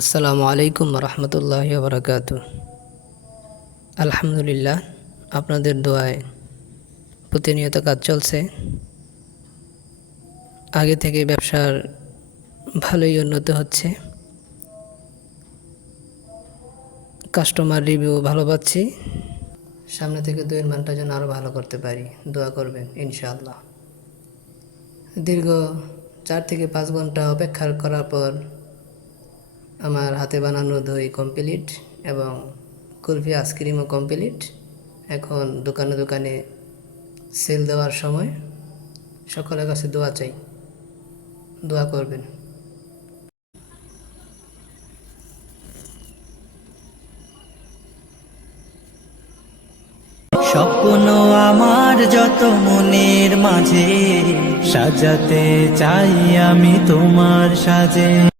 আসসালামু আলাইকুম রহমতুল্লাহ বরকাত আলহামদুলিল্লাহ, আপনাদের দোয়ায় প্রতিনিয়ত কাজ চলছে। আগে থেকে ব্যবসার ভালোই উন্নত হচ্ছে। কাস্টমার রিভিউ ভালো পাচ্ছি। সামনে থেকে দুইয়ের মানটা যেন আরও ভালো করতে পারি। দোয়া করবেন, ইনশাআল্লাহ। দীর্ঘ চার থেকে পাঁচ ঘণ্টা অপেক্ষা করার পর আমার হাতে বানানো দই কমপ্লিট এবং কুলফি আইসক্রিমও কমপ্লিট এখন দোকানে দোকানে সেল দেওয়ার সময় সকলের কাছে দোয়া চাই। দোয়া করবেন। স্বপ্ন আমার যত মনের মাঝে, সাজাতে চাই আমি তোমার সাজে।